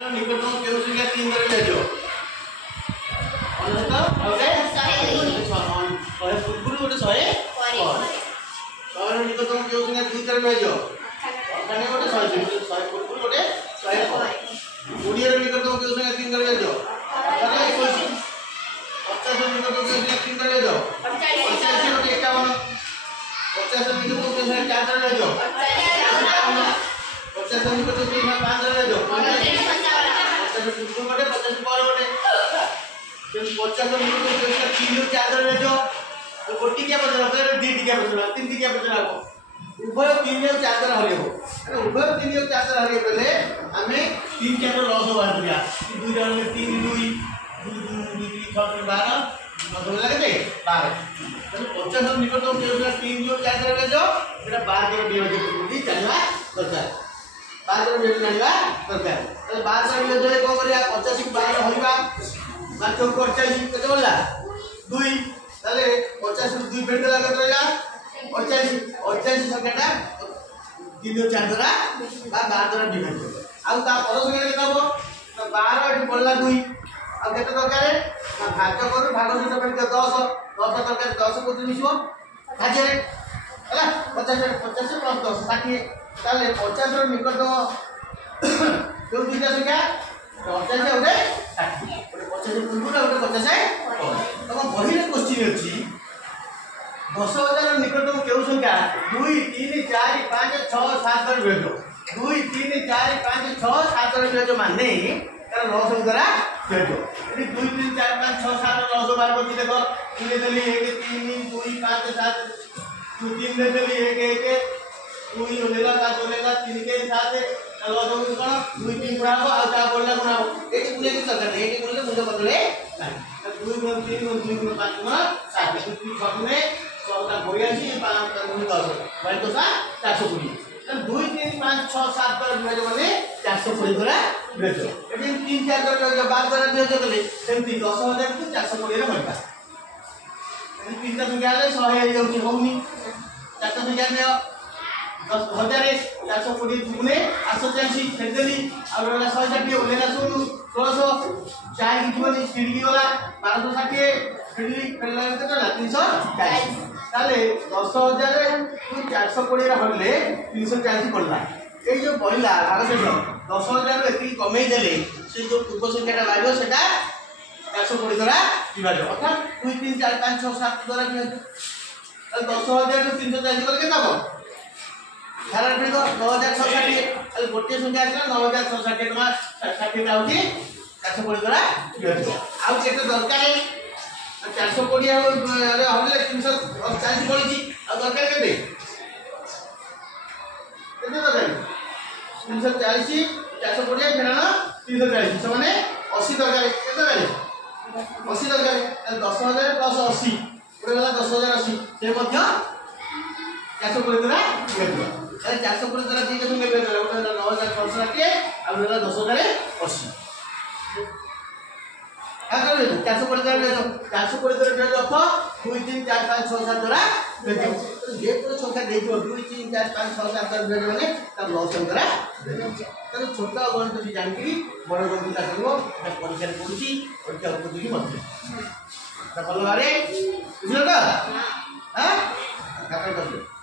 निकटतम केउ संख्या 3 धरि लेजो अनंत ओके 100 पूर्व गोटे 100 100 निकटतम केउ संख्या 2 धरि लेजो माने गोटे 100 पूर्व गोटे 100 20 रे निकटतम केउ संख्या 3 धरि लेजो माने 21 50 निकटतम केउ संख्या 3 धरि लेजो 50 गोटे 51 50 निकटतम केउ संख्या 4 धरि लेजो 50 निकटतम केउ संख्या 5 धरि लेजो 50 गोटे 50 पर गोटे 50 मिनट के 3 4 ले जो तो गोटी क्या बचला फिर 2 टिका बचला 3 टिका बचला को उभय 3 और 4 तर हरियो अरे उभय 3 और 4 तर हरियो पहले हमें 3 क्या लॉस हो बाहर दिया 2 जन में 3 2 2 2 6 12 मतलब लगे थे 12 तो 50 निकट तो 3 जो 4 तर ले जो एटा 12 के डिवाइड करके चलवा दरकार 12 के डिवाइड करवा दरकार तो 12 से ले जो को करिया 50 के 12 होइबा मात्र 48 कते बोला 2 তাহলে 50 ରୁ 2 ফেট লাগা কইলা 88 সংখ্যাটা 3 ও 4 দ্বারা বা 12 দ্বারা ডিভাইড করব আর তা পর সংখ্যা কেতে হবো 12 এটি পড়লা 2 আর কেতে দরকার না ভাগ করু ভাগ সହିତ ফেট 10 10 দরকার 10 কোতে মিশিবো ভাজরে ହେଲା 50 50 + 10 60 তাহলে 50 ର নিকটতম কেউ দুইটা সংখ্যা 50 ওটা 60 50 पूर्व गोटे 50 है तम बही क्वेश्चन अच्छी 10,000 निकटतम केउ संख्या 2 3 4 5 6 7 धरि भेजो 2 3 4 5 6 7 धरि भेजो माने तार लॉस द्वारा भेजो यदि 2 3 4 5 6 7 लॉस बार को देखो 3 देली 1 3 2 5 7 2 3 देली 1 1 2 लेला 7 लेला 3 के 7 लॉस हो कोन 2 3 गुणा हो आ ता बोलला गुणा हो एटी गुणे की सरकार एटी गुणे मुंडे बदले नहीं 2 गुण 3 गुण 2 गुण 5 गुण 7 2 3 6 गुणे 14 82 5 गुण 10 भाई तो 420 2 3 5 6 7 पर भेजो माने 420 द्वारा भेजो एटी 3 4 द्वारा 12 द्वारा भेजो कले सेमती 10000 को 420 रे भरता एटी तीनटा संख्या ले 100 हे जाउची होउनी चारटा संख्या में 10,000 420 गुणे 880 फेदली और वाला 160 ओलेला 1600 4 की जीवन स्पीड की वाला 1260 फेदली फेदला केतना 340 ताले 10,000 କୁ 420 रे हरले 340 पड़ला ए जो पड़ला भाग से 10,000 रे एती कमे देले से जो पूर्व संख्याटा लागो सेटा 420 द्वारा विभाज्य अर्थात 2 3 4 5 6 7 द्वारा विभाज्य 10,000 ରୁ 340 कर केता हो धारा पे तो 9660 अल गोटे संख्या आछला 9660 टका 60 टा होती 420 द्वारा विभाज्य आ केते दरकार 420 अरे हमले 340 पड़िची आ दरकार केते दरकार 340 420 फेराना 340 से माने 80 दरकार केते दरकार 80 दरकार 10000 + 80 पुरे वाला 10080 से मध्य 420 द्वारा विभाज्य अरे 420 द्वारा ठीक है तुम बेटा उठा 9560 और मेरा 10080 आकर 420 द्वारा 420 द्वारा अर्थ 2 3 4 5 6 7 द्वारा भेजो तो जे पूरा संख्या देखो 2 3 4 5 6 7 द्वारा भेजो माने तब लॉस द्वारा तो छोटा गणित जी जानकी बड़ गणित का करबो परीक्षा पड़ुची परीक्षा उपयोगी मत तो भलो बारे बुझलो तो हां का कर